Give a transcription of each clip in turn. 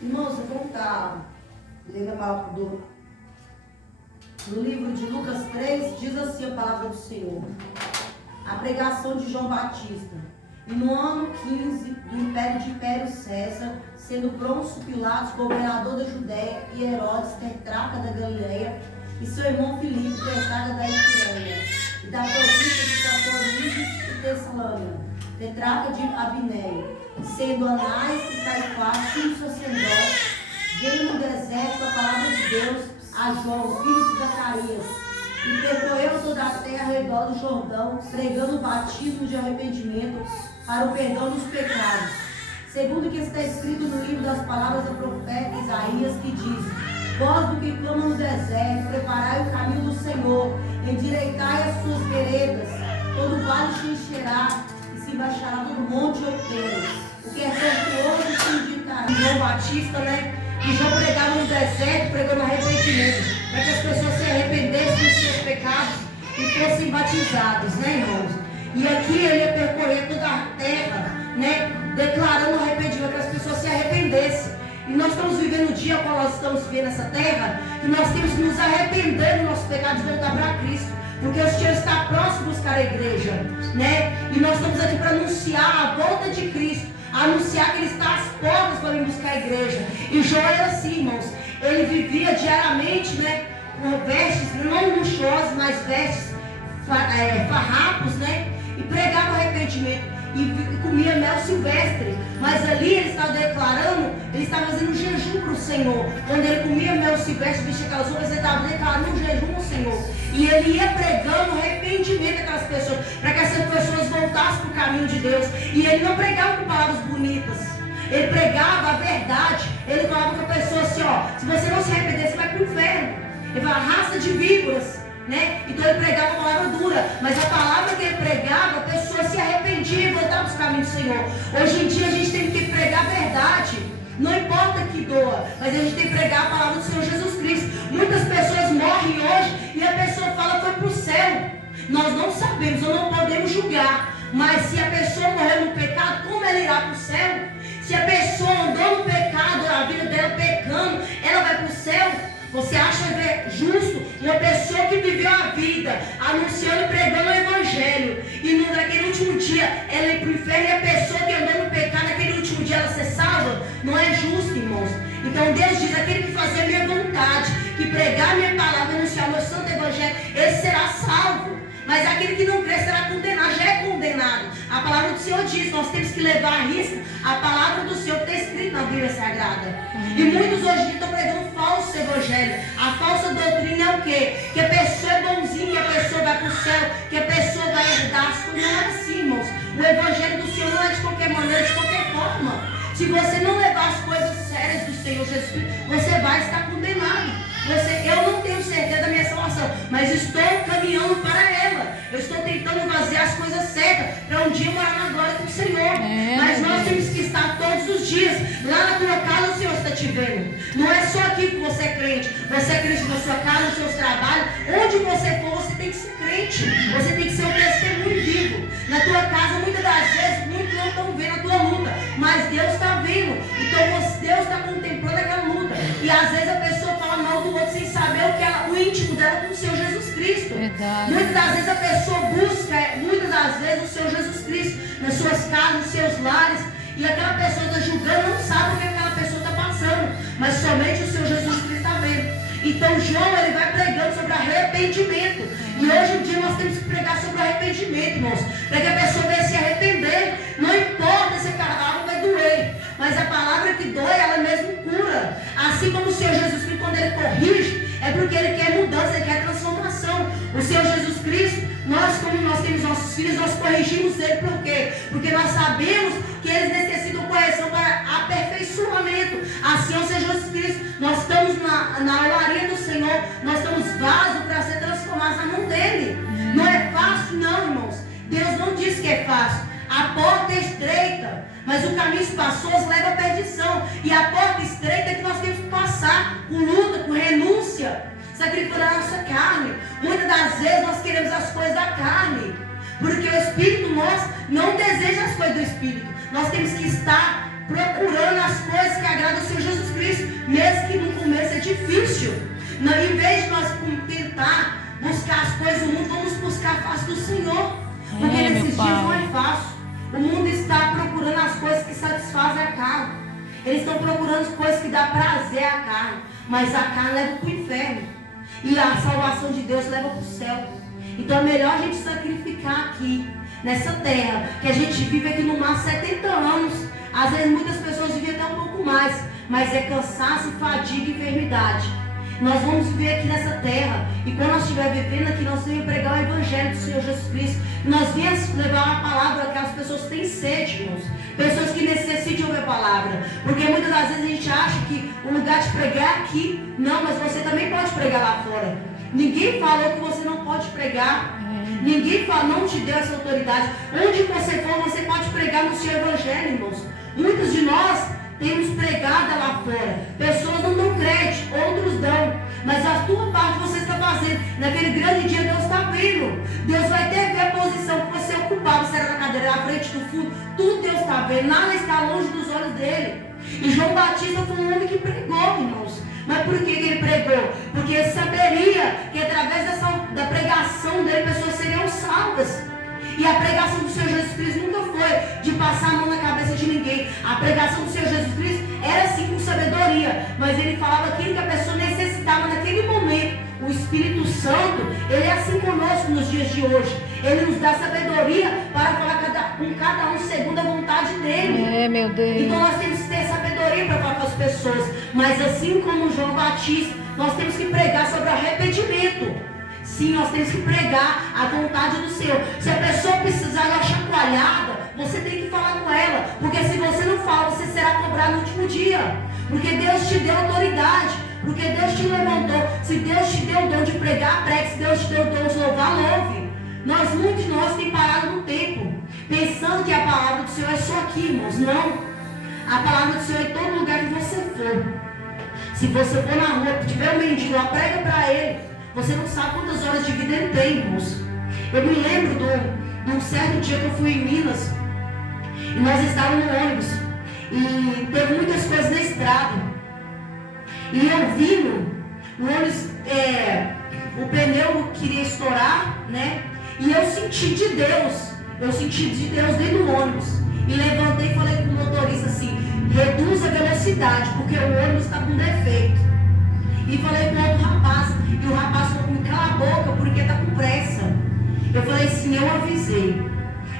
Irmãos, vamos estar lendo no livro de Lucas 3, diz assim a palavra do Senhor. A pregação de João Batista. E no ano 15 do império de Império César, sendo Pôncio Pilatos governador da Judéia, e Herodes, tetrarca da Galileia, e seu irmão Filipe, tetrarca da Itureia, e da província de Traconídes e Tessalânia, tetrarca de Abinéia, sendo Anás e Caifás, sumos sacerdotes, veio no deserto a palavra de Deus a João, filho de Zacarias, e percorreu toda a terra ao redor do Jordão, pregando o batismo de arrependimento para o perdão dos pecados, segundo o que está escrito no livro das palavras do profeta Isaías, que diz: Vós do que clama no deserto, preparai o caminho do Senhor, endireitai as suas veredas, todo vale se encherá, e se baixará todo monte outeiro. O que é tortuoso se indicará. João Batista, que João pregava no deserto, pregando arrependimento, para que as pessoas se arrependessem dos seus pecados e fossem batizados, irmãos? E aqui ele ia percorrer toda a terra, declarando arrependimento, para que as pessoas se arrependessem. E nós estamos vivendo o dia qual nós estamos vivendo essa terra, e nós temos que nos arrepender dos nossos pecados e voltar para Cristo, porque o Senhor está próximo de buscar a igreja, E nós estamos aqui para anunciar a volta de Cristo, anunciar que Ele está às portas para vir buscar a igreja. E João era assim, irmãos, ele vivia diariamente, com vestes não luxuosas, mas vestes farrapos, e pregava arrependimento. E comia mel silvestre, mas ali ele estava declarando, ele estava fazendo um jejum para o Senhor. Quando ele comia mel silvestre, vestia aquelas roupas, ele estava declarando um jejum ao Senhor. E ele ia pregando arrependimento àquelas pessoas, para que essas pessoas voltassem para o caminho de Deus. E ele não pregava com palavras bonitas, ele pregava a verdade. Ele falava para a pessoa assim: se você não se arrepender, você vai para o inferno. Ele falava: raça de víboras. Então ele pregava uma palavra dura, mas a palavra que ele pregava, a pessoa se arrependia e voltava para os caminhos do Senhor. Hoje em dia a gente tem que pregar a verdade, não importa que doa, mas a gente tem que pregar a palavra do Senhor Jesus Cristo. Muitas pessoas morrem hoje e a pessoa fala: foi para o céu. Nós não sabemos, ou não podemos julgar, mas se a pessoa morreu no pecado, como ela irá para o céu? Se a pessoa andou no pecado, a vida dela pecando, ela vai para o céu? Você acha justo uma pessoa que viveu a vida anunciando e pregando o evangelho e naquele último dia ela ir para o inferno, e a pessoa que andou no pecado naquele último dia ela ser salva? Não é justo, irmãos. Então Deus diz: aquele que fazer a minha vontade, que pregar a minha palavra, anunciar o meu santo evangelho, esse será salvo. Mas aquele que não crê será condenado, já é condenado. A palavra do Senhor diz: nós temos que levar à risca a palavra do Senhor que está escrita na Bíblia Sagrada. E muitos hoje em dia estão pregando falso evangelho. A falsa doutrina é o quê? Que a pessoa é bonzinha, que a pessoa vai para o céu, que a pessoa vai herdar as coisas. Não é assim, irmãos. O evangelho do Senhor não é de qualquer maneira, de qualquer forma. Se você não levar as coisas sérias do Senhor Jesus Cristo, você vai estar condenado. Eu não tenho certeza da minha salvação, mas estou caminhando para ela. Eu estou tentando fazer as coisas certas para um dia morar na glória do Senhor. Mas nós temos que estar todos os dias lá na tua casa. O Senhor está te vendo. Não é só aqui que você é crente. Você é crente na sua casa, nos seus trabalhos. Onde você for, você tem que ser crente. Você tem que ser um testemunho vivo. Na tua casa, muitas das vezes, muitos não estão vendo a tua luta, mas Deus está vendo. Então Deus está contemplando aquela luta. E às vezes a pessoa fala mal do outro sem saber o íntimo dela com o Senhor Jesus Cristo. Verdade. Muitas das vezes a pessoa busca, muitas das vezes, o Senhor Jesus Cristo nas suas casas, nos seus lares, e aquela pessoa está julgando, não sabe o que aquela pessoa está passando, mas somente o Senhor Jesus Cristo está vendo. Então João, ele vai pregando sobre arrependimento. E hoje em dia nós temos que pregar sobre arrependimento, irmãos, para que a pessoa venha se arrepender. Não importa se a palavra vai doer, mas a palavra que dói, ela mesmo cura. Assim como o Senhor Jesus Cristo, quando ele corrige, é porque ele quer mudança, ele quer transformação. O Senhor Jesus Cristo, como nós temos nossos filhos, nós corrigimos ele. Por quê? Porque nós sabemos que eles necessitam correção para aperfeiçoamento. Assim é o Senhor Jesus Cristo. Nós estamos na olaria do Senhor, nós estamos vasos para ser transformados na mão dele. Não é fácil, não, irmãos. Deus não diz que é fácil. A porta é estreita, mas o caminho espaçoso leva à perdição. E a porta estreita é que nós temos que passar com luta, com renúncia, sacrificando a nossa carne. Muitas das vezes nós queremos as coisas da carne, porque o Espírito nosso não deseja as coisas do Espírito. Nós temos que estar procurando as coisas que agradam ao Senhor Jesus Cristo. Em vez de nós tentar buscar as coisas do mundo, vamos buscar a face do Senhor. Porque nesses dias não é fácil. O mundo está procurando as coisas que satisfazem a carne. Eles estão procurando as coisas que dão prazer à carne. Mas a carne leva para o inferno. E a salvação de Deus leva para o céu. Então é melhor a gente sacrificar aqui, nessa terra, que a gente vive aqui no máximo 70 anos. Às vezes muitas pessoas vivem até um pouco mais. Mas é cansaço, fadiga e enfermidade. Nós vamos viver aqui nessa terra. E quando nós estivermos vivendo aqui, nós vamos pregar o Evangelho do Senhor Jesus Cristo. Nós viemos levar uma palavra àquelas pessoas que têm sede, irmãos. Pessoas que necessitam ouvir a palavra. Porque muitas das vezes a gente acha que o lugar de pregar é aqui. Não, mas você também pode pregar lá fora. Ninguém falou que você não pode pregar. Ninguém não te deu essa autoridade. Onde você for, você pode pregar no seu Evangelho, irmãos. Muitos de nós temos pregado lá fora. Pessoas não dão crédito, outros dão. Mas a tua parte você está fazendo. Naquele grande dia Deus está vendo. Deus vai até ver a posição que você ocupava. Se era na cadeira, na frente, do fundo. Tudo Deus está vendo. Nada está longe dos olhos dele. E João Batista foi um homem que pregou, irmãos. Mas por que ele pregou? Porque ele saberia que através da pregação dele, pessoas seriam salvas. E a pregação do Senhor Jesus Cristo nunca foi de passar a mão na cabeça de ninguém. A pregação do Senhor Jesus Cristo era sim com sabedoria. Mas ele falava aquilo que a pessoa necessitava naquele momento. O Espírito Santo, ele é assim conosco nos dias de hoje. Ele nos dá sabedoria para falar com cada um segundo a vontade dele. Meu Deus. Então nós temos que ter sabedoria para falar com as pessoas. Mas assim como João Batista, nós temos que pregar sobre arrependimento. Sim, nós temos que pregar a vontade do Senhor. Se a pessoa precisar de uma chacoalhada, você tem que falar com ela. Porque se você não fala, você será cobrado no último dia. Porque Deus te deu autoridade. Porque Deus te levantou. Se Deus te deu o dom de pregar, pregue. Se Deus te deu o dom de louvar, louve. Muitos de nós temos parado no tempo, pensando que a palavra do Senhor é só aqui, irmãos. Não. A palavra do Senhor é em todo lugar que você for. Se você for na rua, tiver um mendigo lá, prega para ele. Você não sabe quantas horas de vida ele tem, irmãos. Eu me lembro de um certo dia que eu fui em Minas. E nós estávamos no ônibus. E teve muitas coisas na estrada. E eu vindo, o ônibus, o pneu queria estourar, né? E eu senti de Deus. Eu senti de Deus dentro do ônibus. E levantei e falei com o motorista assim: reduz a velocidade, porque o ônibus está com defeito. E falei com outro rapaz. E o rapaz falou comigo: cala a boca, porque está com pressa. Eu falei assim: eu avisei.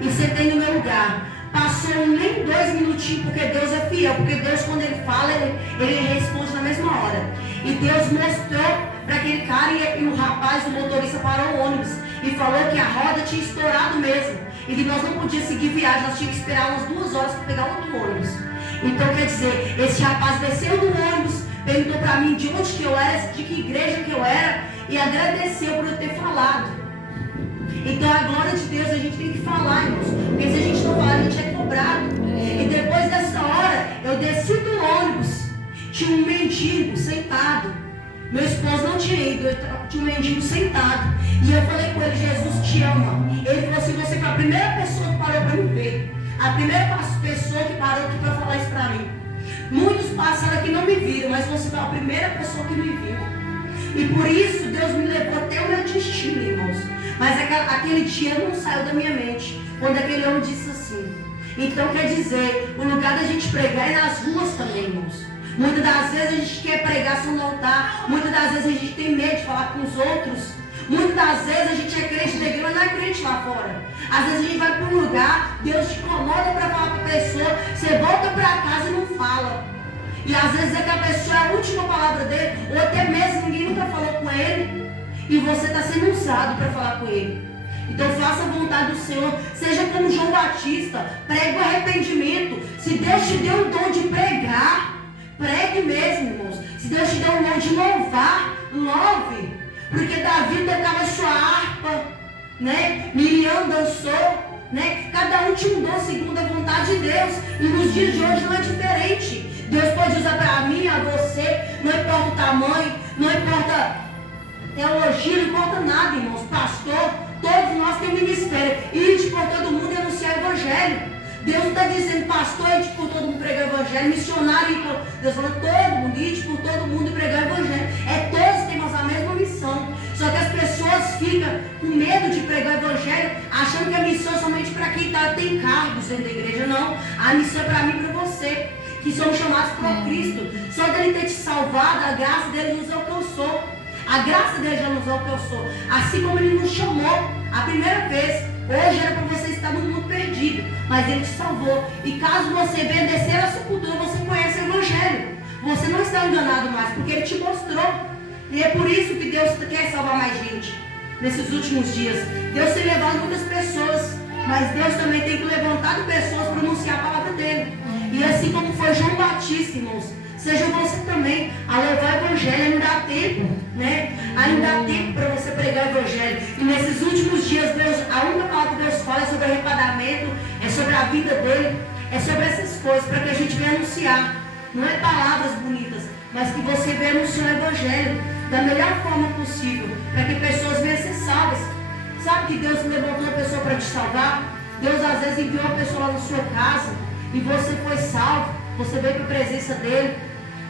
E sentei no meu lugar. Passou nem 2 minutinhos, porque Deus é fiel. Porque Deus, quando Ele fala, Ele responde na mesma hora. E Deus mostrou para aquele cara, e o rapaz, o motorista, parou o ônibus. E falou que a roda tinha estourado mesmo. E que nós não podíamos seguir viagem, nós tínhamos que esperar umas 2 horas para pegar outro ônibus. Então, quer dizer, esse rapaz desceu do ônibus, perguntou para mim de onde que eu era, de que igreja que eu era, e agradeceu por eu ter falado. Então a glória de Deus a gente tem que falar, irmãos, porque se a gente não falar, a gente é cobrado. E depois dessa hora, eu desci do ônibus, tinha um mendigo sentado. Meu esposo não tinha ido, tinha um mendigo sentado. E eu falei com ele: Jesus te ama. Ele falou assim: você foi a primeira pessoa que parou para me ver. A primeira pessoa que parou aqui para falar isso para mim. Muitos passaram aqui e não me viram, mas você foi a primeira pessoa que me viu. E por isso Deus me levou até o meu destino, irmãos. Mas aquele dia não saiu da minha mente, quando aquele homem disse assim. Então quer dizer, o lugar da gente pregar é nas ruas também, irmãos. Muitas das vezes a gente quer pregar sem não altar. Muitas das vezes a gente tem medo de falar com os outros. Muitas das vezes a gente é crente da igreja, mas não é crente lá fora. Às vezes a gente vai para um lugar, Deus te incomoda para falar para a pessoa, você volta para casa e não fala. E às vezes é que a pessoa é a última palavra dele, ou até mesmo ninguém nunca falou com ele, e você está sendo usado para falar com ele. Então faça a vontade do Senhor, seja como João Batista, pregue o arrependimento. Se Deus te deu o dom de pregar, pregue mesmo, irmãos. Se Deus te deu o dom de louvar, louve. Porque Davi tocava sua harpa, né? Miriam dançou, né? Cada um tinha um dom segundo a vontade de Deus. E nos dias de hoje não é diferente. Deus pode usar para mim, a você, não importa o tamanho, não importa teologia, não importa nada, irmãos. Pastor, todos nós temos ministério. Ide por todo mundo e anunciar o evangelho. Deus está dizendo: pastor, ide por todo mundo pregar o evangelho. Missionário, Deus falou: todo mundo, ide por todo mundo e pregar o evangelho. Todos temos tem cargos dentro da igreja, não. A missão é para mim e para você, que somos chamados por Cristo. Só dele ter te salvado, a graça dele nos alcançou. A graça dele já nos alcançou. Assim como ele nos chamou a primeira vez. Hoje era para você estar no mundo perdido, mas ele te salvou. E caso você venha descer a sepultura, você conhece o Evangelho. Você não está enganado mais, porque ele te mostrou. E é por isso que Deus quer salvar mais gente nesses últimos dias. Deus tem levado muitas pessoas, mas Deus também tem que levantar pessoas para anunciar a palavra dele. E assim como foi João Batista, irmãos, seja você também a levar o Evangelho. Ainda dá tempo, né? Ainda dá tempo para você pregar o Evangelho. E nesses últimos dias, Deus, a única palavra que Deus fala é sobre arrependamento, é sobre a vida dele, é sobre essas coisas, para que a gente venha anunciar. Não é palavras bonitas, mas que você venha anunciar o Evangelho da melhor forma possível, para que pessoas venham ser salvas. Sabe que Deus levantou uma pessoa para te salvar? Deus às vezes enviou uma pessoa lá na sua casa e você foi salvo, você veio para a presença dele,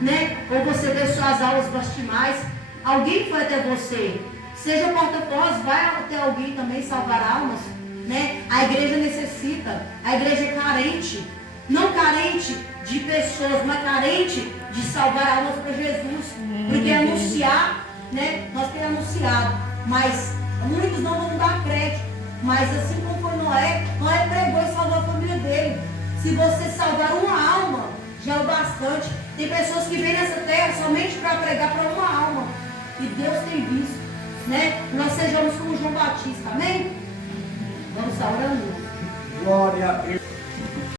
né? Ou você deu suas aulas bastimais, alguém foi até você. Seja porta-voz, vai até alguém também salvar almas, né? A igreja necessita, a igreja é carente, não carente de pessoas, mas carente de salvar almas para Jesus. Porque anunciar, né? Nós temos anunciado, mas muitos não vão dar crédito. Mas assim como foi Noé, Noé pregou e salvou a família dele. Se você salvar uma alma, já é o bastante. Tem pessoas que vêm nessa terra somente para pregar para uma alma. E Deus tem visto, né? Nós sejamos como João Batista, amém? Vamos estar orando. Glória a Deus.